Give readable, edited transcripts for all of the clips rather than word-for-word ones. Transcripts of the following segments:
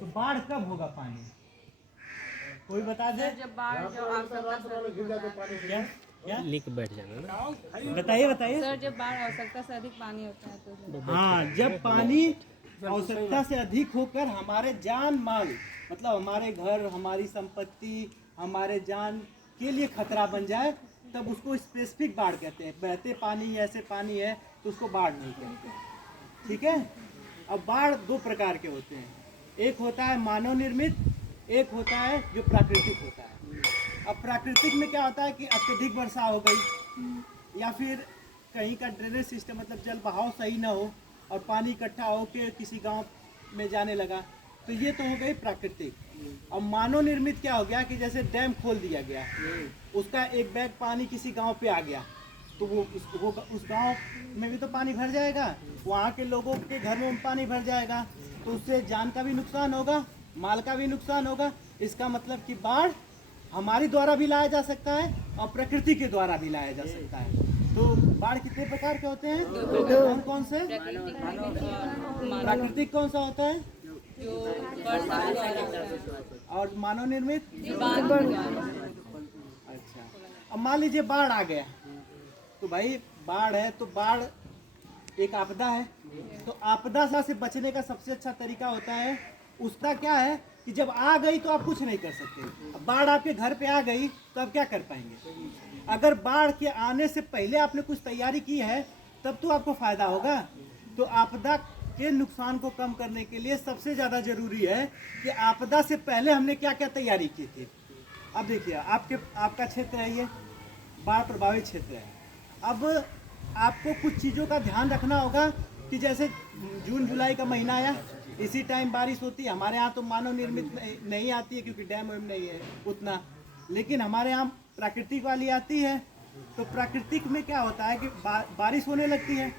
तो बाढ़ कब होगा पानी, कोई बता दे? जब बाढ़ जो क्या क्या लिख बैठ जाना ना। बताइए बताइए। सर जब बाढ़ आवश्यकता से अधिक पानी होता है तो हाँ, जब पानी आवश्यकता से अधिक होकर हमारे जान माल मतलब हमारे घर, हमारी संपत्ति, हमारे जान के लिए खतरा बन जाए, तब उसको स्पेसिफिक बाढ़ कहते हैं। बहते पानी ऐसे पानी है तो उसको बाढ़ नहीं कहते, ठीक है। अब बाढ़ दो प्रकार के होते हैं, एक होता है मानव निर्मित, एक होता है जो प्राकृतिक होता है। अब प्राकृतिक में क्या होता है कि अत्यधिक वर्षा हो गई या फिर कहीं का ड्रेनेज सिस्टम मतलब जल बहाव सही ना हो और पानी इकट्ठा होकर किसी गांव में जाने लगा, तो ये तो हो गई प्राकृतिक। अब मानव निर्मित क्या हो गया कि जैसे डैम खोल दिया गया, उसका एक बैग पानी किसी गांव पे आ गया, तो वो उस गांव में भी तो पानी भर जाएगा, वहाँ के लोगों के घर में पानी भर जाएगा, तो उससे जान का भी नुकसान होगा, माल का भी नुकसान होगा। इसका मतलब कि बाढ़ हमारे द्वारा भी लाया जा सकता है और प्रकृति के द्वारा भी लाया जा सकता है। तो बाढ़ कितने प्रकार के होते हैं? कौन कौन से? प्राकृतिक कौन सा होता है और मानव निर्मित? अच्छा, अब मान लीजिए बाढ़ आ गया, तो भाई बाढ़ है तो बाढ़ एक आपदा है, तो आपदा से बचने का सबसे अच्छा तरीका होता है उसका क्या है कि जब आ गई तो आप कुछ नहीं कर सकते। अब बाढ़ आपके घर पे आ गई तो आप क्या कर पाएंगे? अगर बाढ़ के आने से पहले आपने कुछ तैयारी की है तब तो आपको फायदा होगा। तो आपदा के नुकसान को कम करने के लिए सबसे ज़्यादा जरूरी है कि आपदा से पहले हमने क्या क्या तैयारी की थी। अब देखिए आपका क्षेत्र है, ये बाढ़ प्रभावित क्षेत्र है। अब आपको कुछ चीज़ों का ध्यान रखना होगा कि जैसे जून जुलाई का महीना आया, इसी टाइम बारिश होती है। हमारे यहाँ तो मानव निर्मित नहीं आती है क्योंकि डैम वैम नहीं है उतना, लेकिन हमारे यहाँ प्राकृतिक वाली आती है। तो प्राकृतिक में क्या होता है कि बारिश होने लगती है,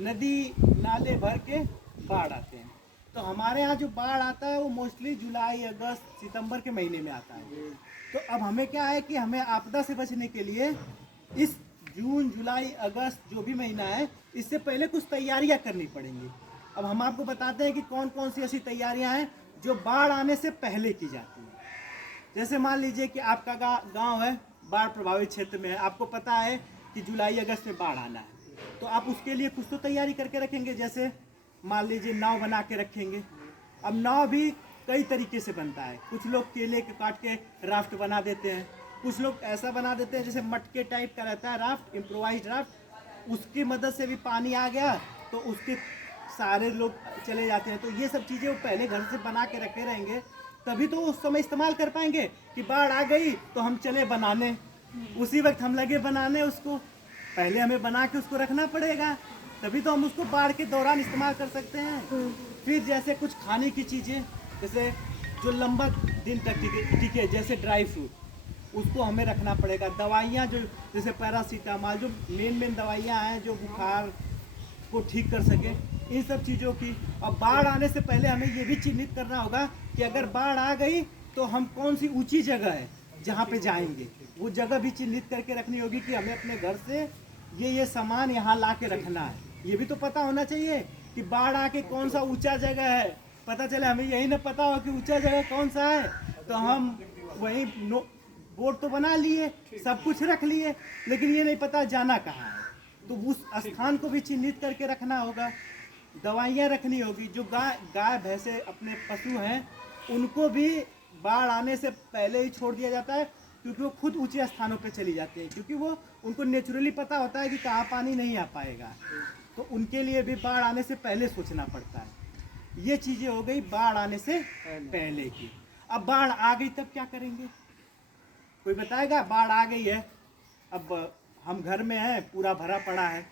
नदी नाले भर के बाढ़ आते हैं। तो हमारे यहाँ जो बाढ़ आता है वो मोस्टली जुलाई अगस्त सितंबर के महीने में आता है। तो अब हमें क्या है कि हमें आपदा से बचने के लिए इस जून जुलाई अगस्त जो भी महीना है इससे पहले कुछ तैयारियां करनी पड़ेंगी। अब हम आपको बताते हैं कि कौन कौन सी ऐसी तैयारियां हैं जो बाढ़ आने से पहले की जाती हैं। जैसे मान लीजिए कि आपका गांव है बाढ़ प्रभावित क्षेत्र में है, आपको पता है कि जुलाई अगस्त में बाढ़ आना है, तो आप उसके लिए कुछ तो तैयारी करके रखेंगे। जैसे मान लीजिए नाव बना के रखेंगे। अब नाव भी कई तरीके से बनता है, कुछ लोग केले के काट के राफ्ट बना देते हैं, कुछ लोग ऐसा बना देते हैं जैसे मटके टाइप का रहता है राफ्ट, इम्प्रोवाइज्ड राफ्ट, उसकी मदद से भी पानी आ गया तो उसके सारे लोग चले जाते हैं। तो ये सब चीज़ें वो पहले घर से बना के रखे रहेंगे, तभी तो उस समय इस्तेमाल कर पाएंगे कि बाढ़ आ गई तो हम चले बनाने, उसी वक्त हम लगे बनाने उसको, पहले हमें बना के उसको रखना पड़ेगा, तभी तो हम उसको बाढ़ के दौरान इस्तेमाल कर सकते हैं। फिर जैसे कुछ खाने की चीज़ें जैसे जो लंबा दिन तक टिके जैसे ड्राई फ्रूट, उसको हमें रखना पड़ेगा। दवाइयाँ जो जैसे पैरासीटामॉल, जो मेन दवाइयाँ हैं जो बुखार को ठीक कर सके, इन सब चीज़ों की। अब बाढ़ आने से पहले हमें ये भी चिन्हित करना होगा कि अगर बाढ़ आ गई तो हम कौन सी ऊंची जगह है जहाँ पे जाएंगे, वो जगह भी चिन्हित करके रखनी होगी कि हमें अपने घर से ये सामान यहाँ ला के रखना है। ये भी तो पता होना चाहिए कि बाढ़ आके कौन सा ऊंचा जगह है, पता चले हमें यही ना पता हो कि ऊंचा जगह कौन सा है, तो हम वही बोर्ड तो बना लिए, सब कुछ रख लिए, लेकिन ये नहीं पता जाना कहाँ है, तो उस स्थान को भी चिन्हित करके रखना होगा। दवाइयाँ रखनी होगी। जो गाय भैंसे अपने पशु हैं उनको भी बाढ़ आने से पहले ही छोड़ दिया जाता है, क्योंकि वो खुद ऊंचे स्थानों पे चली जाती हैं, क्योंकि वो उनको नेचुरली पता होता है कि कहाँ पानी नहीं आ पाएगा, तो उनके लिए भी बाढ़ आने से पहले सोचना पड़ता है। ये चीज़ें हो गई बाढ़ आने से पहले की। अब बाढ़ आ गई तब क्या करेंगे, कोई बताएगा? बाढ़ आ गई है, अब हम घर में हैं, पूरा भरा पड़ा है,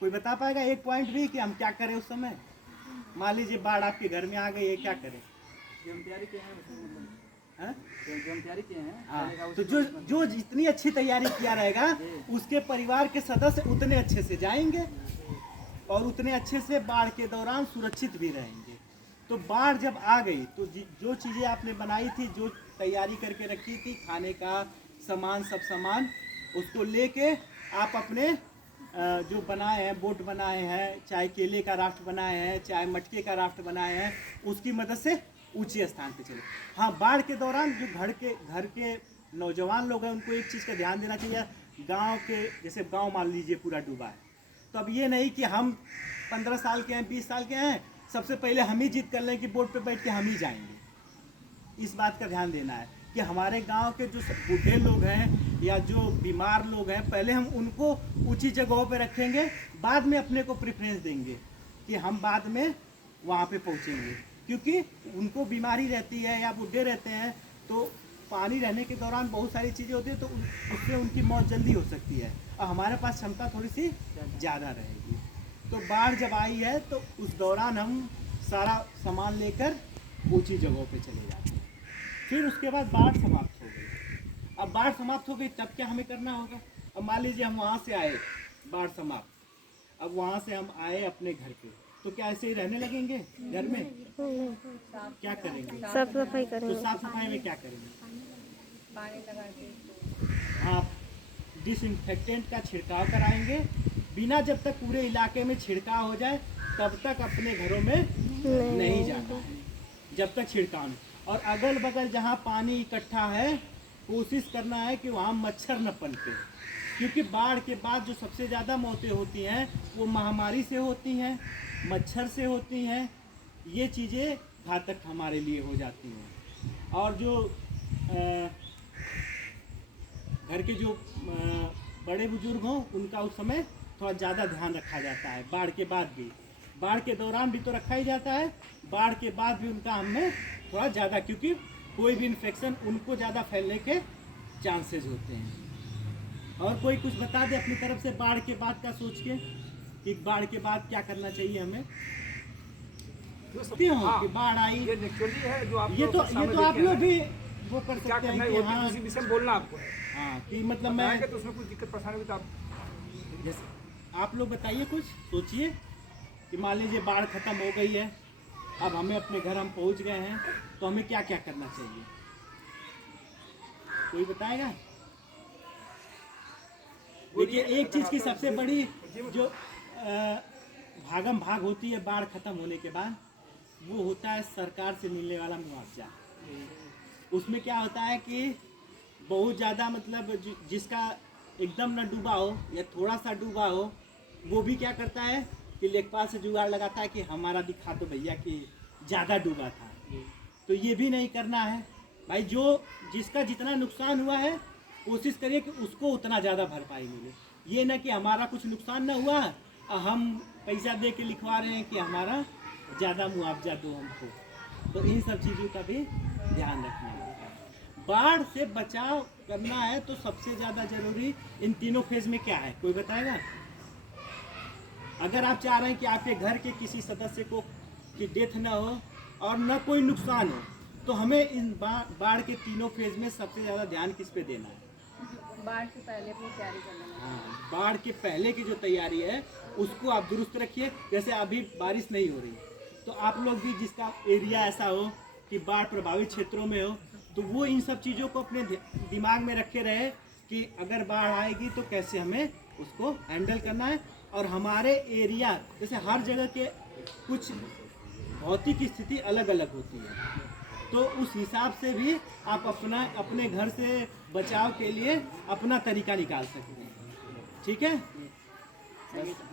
कोई बता पाएगा एक पॉइंट भी कि हम क्या करें उस समय? मान लीजिए बाढ़ आपके घर में आ गई है, क्या करें? हाँ, तो जो जितनी अच्छी तैयारी किया रहेगा उसके परिवार के सदस्य उतने अच्छे से जाएंगे और उतने अच्छे से बाढ़ के दौरान सुरक्षित भी रहेंगे। तो बाढ़ जब आ गई तो जो चीज़ें आपने बनाई थी, जो तैयारी करके रखी थी, खाने का सामान, सब सामान, उसको लेके आप अपने जो बनाए हैं, बोट बनाए हैं, चाहे केले का राफ्ट बनाए हैं, चाहे मटके का राफ्ट बनाए हैं, उसकी मदद से ऊंचे स्थान पे चले। हाँ, बाढ़ के दौरान जो घर के नौजवान लोग हैं उनको एक चीज़ का ध्यान देना चाहिए। गांव के जैसे गांव मान लीजिए पूरा डूबा है, तो अब ये नहीं कि हम 15 साल के हैं 20 साल के हैं सबसे पहले हम ही जिद कर लें कि बोट पे बैठ के हम ही जाएंगे। इस बात का ध्यान देना है कि हमारे गांव के जो बूढ़े लोग हैं या जो बीमार लोग हैं पहले हम उनको ऊंची जगहों पे रखेंगे, बाद में अपने को प्रेफरेंस देंगे कि हम बाद में वहाँ पे पहुँचेंगे, क्योंकि उनको बीमारी रहती है या बूढ़े रहते हैं तो पानी रहने के दौरान बहुत सारी चीज़ें होती है तो उससे उनकी मौत जल्दी हो सकती है और हमारे पास क्षमता थोड़ी सी ज़्यादा रहेगी। तो बाढ़ जब आई है तो उस दौरान हम सारा सामान लेकर ऊंची जगहों पे चले जाते हैं। फिर उसके बाद बाढ़ समाप्त हो गई। अब बाढ़ समाप्त हो गई तब क्या हमें करना होगा? अब मान लीजिए हम वहाँ से आए, बाढ़ समाप्त, अब वहाँ से हम आए अपने घर पे, तो क्या ऐसे ही रहने लगेंगे घर में? क्या करेंगे? साफ सफाई करेंगे। तो साफ सफाई में क्या करेंगे? पानी लगा के आप डिसइंफेक्टेंट का छिड़काव कराएंगे। बिना जब तक पूरे इलाके में छिड़काव हो जाए तब तक अपने घरों में नहीं जाना है, जब तक छिड़काव नहीं। और अगल बगल जहाँ पानी इकट्ठा है कोशिश करना है कि वहाँ मच्छर न पनपे, क्योंकि बाढ़ के बाद जो सबसे ज़्यादा मौतें होती हैं वो महामारी से होती हैं, मच्छर से होती हैं। ये चीज़ें घातक हमारे लिए हो जाती हैं। और जो घर के जो बड़े बुजुर्ग हों उनका उस समय थोड़ा ज़्यादा ध्यान रखा जाता है। बाढ़ के बाद भी, बाढ़ के दौरान भी तो रखा ही जाता है, बाढ़ के बाद भी उनका हमें थोड़ा ज़्यादा, क्योंकि कोई भी इन्फेक्शन उनको ज़्यादा फैलने के चांसेस होते हैं। और कोई कुछ बता दे अपनी तरफ से बाढ़ के बाद का सोच के कि बाढ़ के बाद क्या करना चाहिए हमें? क्यों कि बाढ़ आई, ये नेचुरली है जो आप ये तो आप लोग भी वो कर क्या सकते करना हैं है, कि वो हाँ किसी विषय में बोलना आपको है। हाँ कि मतलब मैं बताएंगे तो उसमें कुछ दिक्कत परेशानी होगी तो आप जैसे आप लोग बताइए, कुछ सोचिए कि मान लीजिए बाढ़ खत्म हो गई है, अब हमें अपने घर हम पहुंच गए हैं, तो हमें क्या क्या करना चाहिए? कोई बताएगा? देखिए, एक चीज़ की सबसे बड़ी जो भागम भाग होती है बाढ़ खत्म होने के बाद, वो होता है सरकार से मिलने वाला मुआवजा। उसमें क्या होता है कि बहुत ज़्यादा मतलब जिसका एकदम न डूबा हो या थोड़ा सा डूबा हो, वो भी क्या करता है कि लेखपाल से जुगाड़ लगाता है कि हमारा दिखा दो भैया कि ज़्यादा डूबा था। तो ये भी नहीं करना है भाई, जो जिसका जितना नुकसान हुआ है कोशिश करिए कि उसको उतना ज़्यादा भरपाई मिले। ये ना कि हमारा कुछ नुकसान न हुआ और हम पैसा दे के लिखवा रहे हैं कि हमारा ज़्यादा मुआवजा दो हमको। तो इन सब चीज़ों का भी ध्यान रखना है। बाढ़ से बचाव करना है तो सबसे ज़्यादा ज़रूरी इन तीनों फेज में क्या है, कोई बताएगा? अगर आप चाह रहे हैं कि आपके घर के किसी सदस्य को की डेथ न हो और न कोई नुकसान हो, तो हमें इन बाढ़ के तीनों फेज में सबसे ज़्यादा ध्यान किस पे देना है? बाढ़ से पहले अपनी तैयारी कर लेना। हाँ, बाढ़ के पहले की जो तैयारी है उसको आप दुरुस्त रखिए। जैसे अभी बारिश नहीं हो रही, तो आप लोग भी जिसका एरिया ऐसा हो कि बाढ़ प्रभावित क्षेत्रों में हो, तो वो इन सब चीज़ों को अपने दिमाग में रखे रहे कि अगर बाढ़ आएगी तो कैसे हमें उसको हैंडल करना है। और हमारे एरिया जैसे हर जगह के कुछ भौतिक स्थिति अलग अलग होती है, तो उस हिसाब से भी आप अपने घर से बचाव के लिए अपना तरीका निकाल सकते हैं। ठीक है?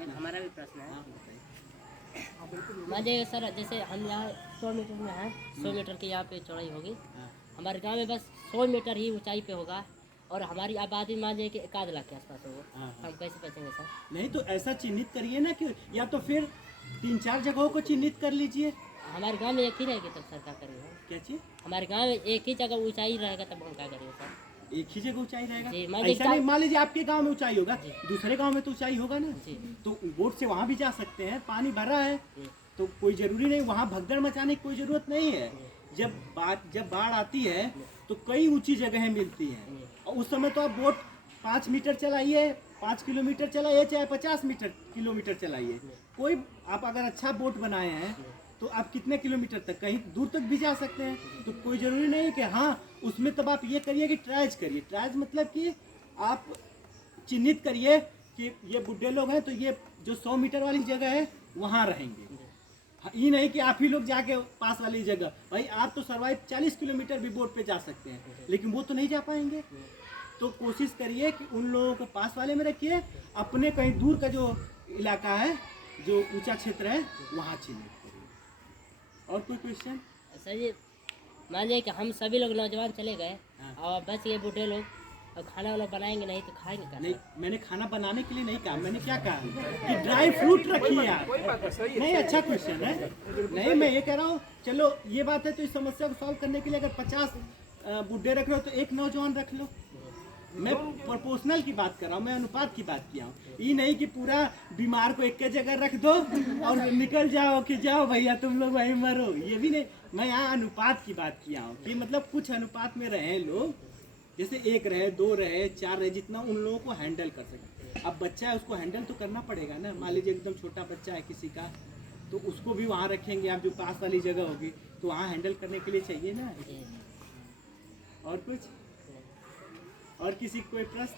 हमारा भी प्रश्न है। मुझे सर जैसे हम यहाँ 100 मीटर में हैं, 100 मीटर की यहाँ पे चौड़ाई होगी, हमारे गांव में बस 100 मीटर ही ऊंचाई पे होगा और हमारी आबादी मान लीजिए कि 1 लाख के आसपास होगा। हम कैसे बचेंगे सर? नहीं तो ऐसा चिन्हित करिए ना कि या तो फिर 3-4 जगहों को चिन्हित कर लीजिए। हमारे गांव में एक ही रहेगी तब सर क्या करेंगे? क्या चीज? हमारे गांव में एक ही जगह ऊंचाई रहेगा तब हम क्या करेंगे सर? एक ही जगह ऊंचाई रहेगा? जी, मान ऐसा नहीं, मान लीजिए आपके गांव में ऊंचाई होगा, जी। दूसरे गांव में तो ऊंचाई होगा ना, जी। तो बोट से वहां भी जा सकते हैं। पानी भरा है तो कोई जरूरी नहीं, वहां भगदड़ मचाने की कोई जरूरत नहीं है। जब बाढ़ आती है तो कई ऊंची जगहें मिलती हैं और उस समय तो आप बोट 5 मीटर चलाइए, 5 किलोमीटर चलाइए, चाहे 50 किलोमीटर चलाइए, कोई आप अगर अच्छा बोट बनाए हैं तो आप कितने किलोमीटर तक, कहीं दूर तक भी जा सकते हैं। तो कोई ज़रूरी नहीं है कि हाँ उसमें तब आप ये करिए कि ट्राइज करिए। ट्राइज मतलब कि आप चिन्हित करिए कि ये बुढ़े लोग हैं तो ये जो 100 मीटर वाली जगह है वहाँ रहेंगे। हाँ, ये नहीं कि आप ही लोग जाके पास वाली जगह, भाई आप तो सर्वाइव 40 किलोमीटर भी बोट पे जा सकते हैं, लेकिन वो तो नहीं जा पाएंगे। तो कोशिश करिए कि उन लोगों को पास वाले में रखिए, अपने कहीं दूर का जो इलाका है, जो ऊंचा क्षेत्र है, वहाँ चिन्हित करिए। और कोई क्वेश्चन? सर जी मान लीजिए कि हम सभी लोग नौजवान चले गए हाँ। और बच गए बूढ़े लोग, और खाना वाना बनाएंगे नहीं तो खाएंगे क्या? नहीं, मैंने खाना बनाने के लिए नहीं कहा, मैंने क्या कहा कि ड्राई फ्रूट रखिए आप। कोई बात नहीं, सही है। नहीं, अच्छा क्वेश्चन है। नहीं, मैं ये कह रहा हूँ, चलो ये बात है, तो इस समस्या को सॉल्व करने के लिए अगर 50 बूढ़े रख रहे हो तो एक नौजवान रख लो। मैं प्रोपोर्शनल की बात कर रहा हूँ, मैं अनुपात की बात किया हूँ। ये नहीं कि पूरा बीमार को एक के जगह रख दो और निकल जाओ कि जाओ भैया तुम लोग वहीं मरो, ये भी नहीं। मैं यहाँ अनुपात की बात किया हूँ कि मतलब कुछ अनुपात में रहे लोग, जैसे 1 रहे, 2 रहे, 4 रहे, जितना उन लोगों को हैंडल कर सके। अब बच्चा है, उसको हैंडल तो करना पड़ेगा ना। मान लीजिए एकदम छोटा बच्चा है किसी का, तो उसको भी वहाँ रखेंगे आप, जो पास वाली जगह होगी, तो वहाँ हैंडल करने के लिए चाहिए ना। और कुछ? और किसी को कोई प्रश्न?